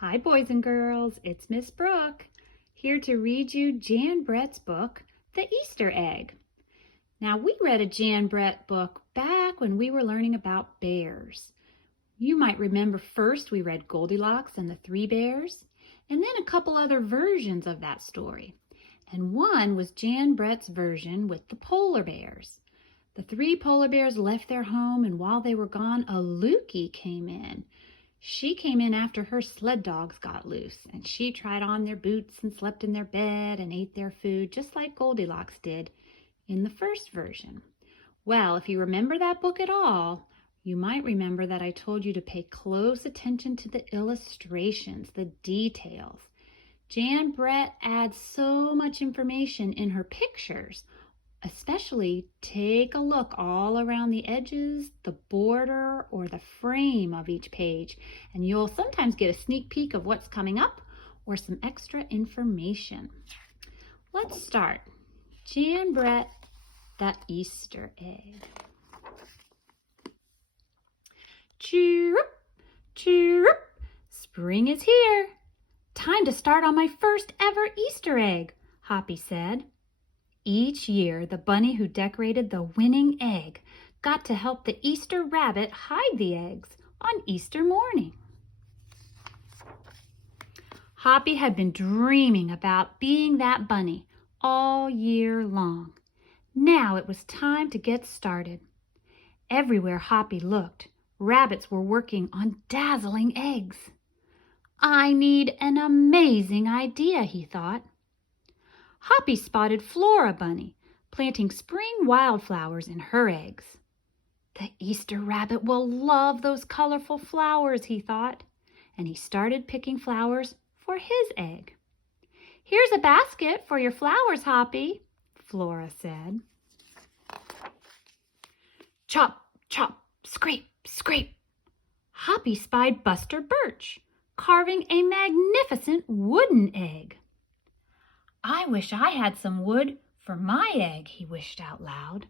Hi, boys and girls. It's Miss Brooke, here to read you Jan Brett's book, The Easter Egg. Now, we read a Jan Brett book back when we were learning about bears. You might remember first we read Goldilocks and the Three Bears, and then a couple other versions of that story. And one was Jan Brett's version with the polar bears. The three polar bears left their home, and while they were gone, a lookie came in. She came in after her sled dogs got loose, and she tried on their boots and slept in their bed and ate their food just like Goldilocks did in the first version. Well, if you remember that book at all, you might remember that I told you to pay close attention to the illustrations, the details. Jan Brett adds so much information in her pictures. Especially take a look all around the edges, the border, or the frame of each page, and you'll sometimes get a sneak peek of what's coming up or some extra information. Let's start. Jan Brett, the Easter egg. Chirrup, chirrup, spring is here. Time to start on my first ever Easter egg, Hoppy said. Each year, the bunny who decorated the winning egg got to help the Easter rabbit hide the eggs on Easter morning. Hoppy had been dreaming about being that bunny all year long. Now it was time to get started. Everywhere Hoppy looked, rabbits were working on dazzling eggs. I need an amazing idea, he thought. Hoppy spotted Flora Bunny planting spring wildflowers in her eggs. The Easter rabbit will love those colorful flowers, he thought, and he started picking flowers for his egg. Here's a basket for your flowers, Hoppy, Flora said. Chop, chop, scrape, scrape. Hoppy spied Buster Birch carving a magnificent wooden egg. I wish I had some wood for my egg, he wished out loud.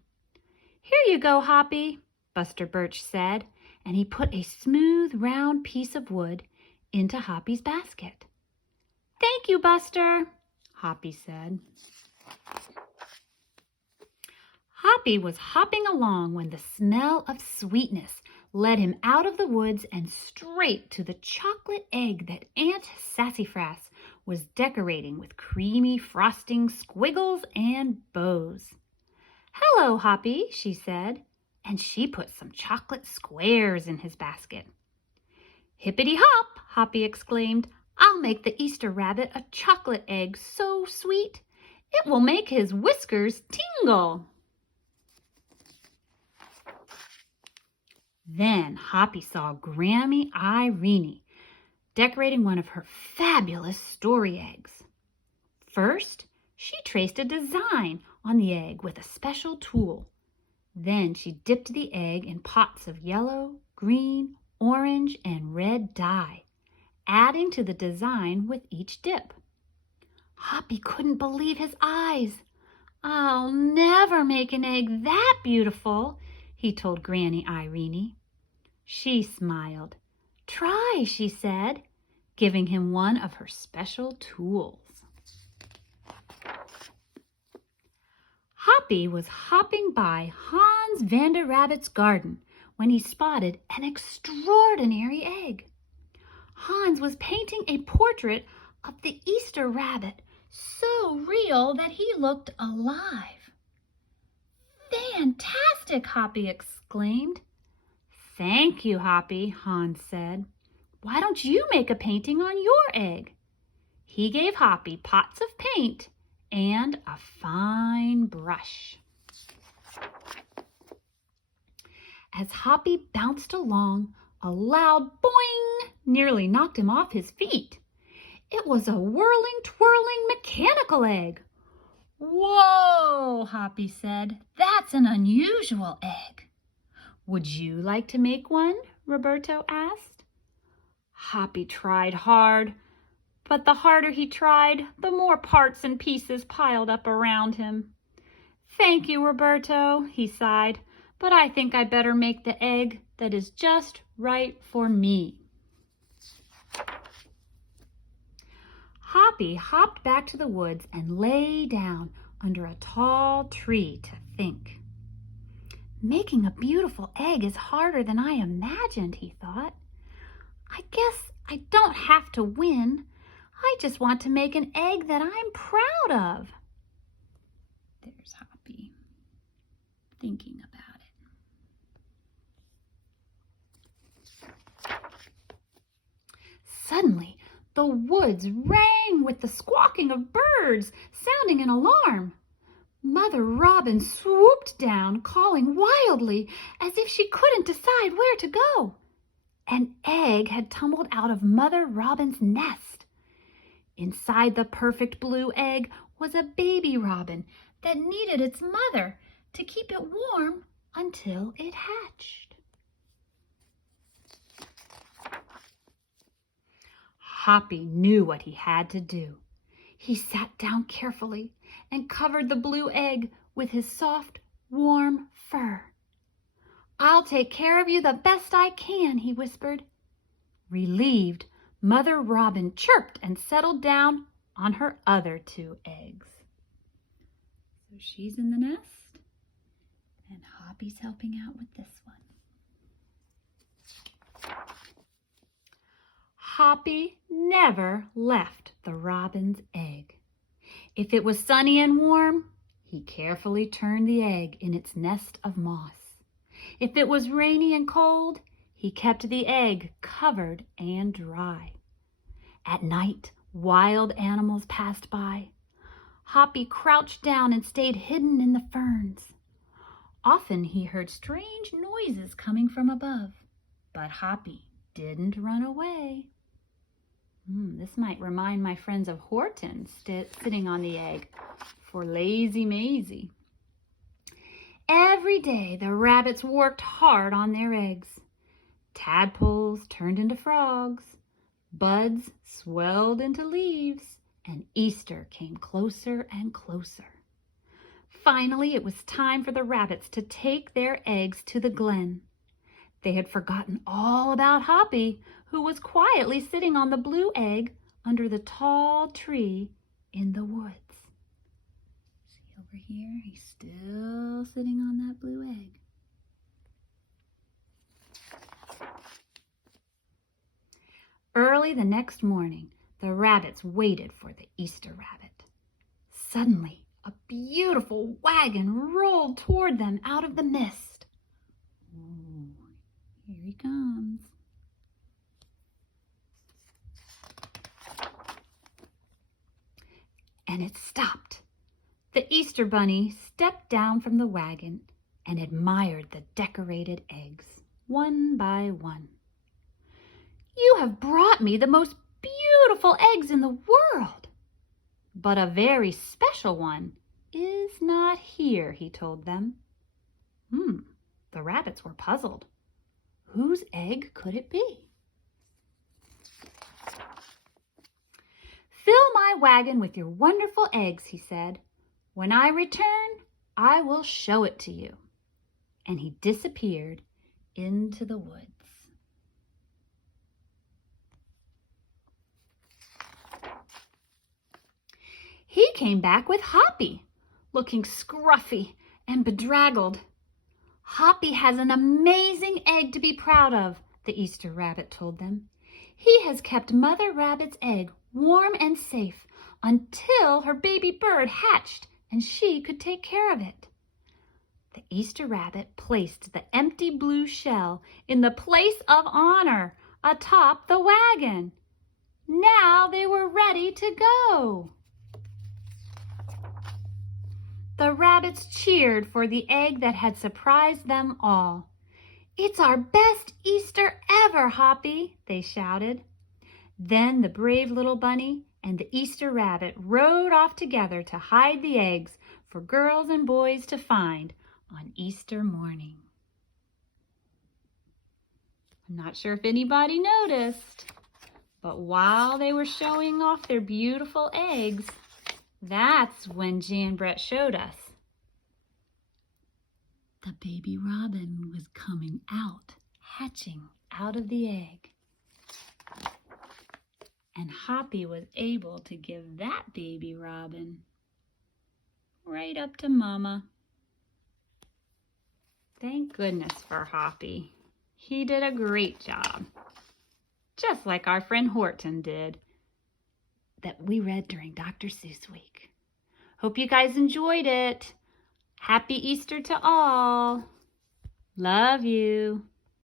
Here you go, Hoppy, Buster Birch said, and he put a smooth, round piece of wood into Hoppy's basket. Thank you, Buster, Hoppy said. Hoppy was hopping along when the smell of sweetness led him out of the woods and straight to the chocolate egg that Aunt Sassafras was decorating with creamy frosting, squiggles, and bows. Hello, Hoppy, she said, and she put some chocolate squares in his basket. Hippity-hop, Hoppy exclaimed, I'll make the Easter rabbit a chocolate egg so sweet, it will make his whiskers tingle. Then Hoppy saw Grammy Irene decorating one of her fabulous story eggs. First, she traced a design on the egg with a special tool. Then she dipped the egg in pots of yellow, green, orange, and red dye, adding to the design with each dip. Hoppy couldn't believe his eyes. I'll never make an egg that beautiful, he told Granny Irene. She smiled. Try, she said, giving him one of her special tools. Hoppy was hopping by Hans Vander Rabbit's garden when he spotted an extraordinary egg. Hans was painting a portrait of the Easter rabbit, so real that he looked alive. Fantastic, Hoppy exclaimed. Thank you, Hoppy, Hans said. Why don't you make a painting on your egg? He gave Hoppy pots of paint and a fine brush. As Hoppy bounced along, a loud boing nearly knocked him off his feet. It was a whirling, twirling mechanical egg. Whoa, Hoppy said. That's an unusual egg. Would you like to make one? Roberto asked. Hoppy tried hard, but the harder he tried, the more parts and pieces piled up around him. Thank you, Roberto, he sighed, but I think I better make the egg that is just right for me. Hoppy hopped back to the woods and lay down under a tall tree to think. Making a beautiful egg is harder than I imagined, he thought. I guess I don't have to win. I just want to make an egg that I'm proud of. There's Hoppy thinking about it. Suddenly, the woods rang with the squawking of birds, sounding an alarm. Mother Robin swooped down, calling wildly, as if she couldn't decide where to go. An egg had tumbled out of Mother Robin's nest. Inside the perfect blue egg was a baby robin that needed its mother to keep it warm until it hatched. Hoppy knew what he had to do. He sat down carefully and covered the blue egg with his soft, warm fur. "I'll take care of you the best I can," he whispered. Relieved, Mother Robin chirped and settled down on her other 2 eggs. So she's in the nest, and Hoppy's helping out with this one. Hoppy never left the robin's egg. If it was sunny and warm, he carefully turned the egg in its nest of moss. If it was rainy and cold, he kept the egg covered and dry. At night, wild animals passed by. Hoppy crouched down and stayed hidden in the ferns. Often he heard strange noises coming from above, but Hoppy didn't run away. This might remind my friends of Horton sitting on the egg for Lazy Maisie. Every day the rabbits worked hard on their eggs. Tadpoles turned into frogs, buds swelled into leaves, and Easter came closer and closer. Finally, it was time for the rabbits to take their eggs to the glen. They had forgotten all about Hoppy, who was quietly sitting on the blue egg under the tall tree in the woods. See over here, he's still sitting on that blue egg. Early the next morning, the rabbits waited for the Easter rabbit. Suddenly, a beautiful wagon rolled toward them out of the mist. Ooh, here he comes. And it stopped. The Easter bunny stepped down from the wagon and admired the decorated eggs, one by one. "You have brought me the most beautiful eggs in the world. But a very special one is not here," he told them. The rabbits were puzzled. Whose egg could it be? "Fill my wagon with your wonderful eggs," he said. "When I return, I will show it to you." And he disappeared into the woods. He came back with Hoppy, looking scruffy and bedraggled. "Hoppy has an amazing egg to be proud of," the Easter rabbit told them. "He has kept Mother Rabbit's egg warm and safe until her baby bird hatched and she could take care of it." The Easter rabbit placed the empty blue shell in the place of honor atop the wagon. Now they were ready to go. The rabbits cheered for the egg that had surprised them all. "It's our best Easter ever, Hoppy," they shouted. Then the brave little bunny and the Easter rabbit rode off together to hide the eggs for girls and boys to find on Easter morning. I'm not sure if anybody noticed, but while they were showing off their beautiful eggs, that's when Jan Brett showed us the baby robin was coming out, hatching out of the egg. And Hoppy was able to give that baby robin right up to Mama. Thank goodness for Hoppy. He did a great job, just like our friend Horton did, that we read during Dr. Seuss Week. Hope you guys enjoyed it. Happy Easter to all. Love you.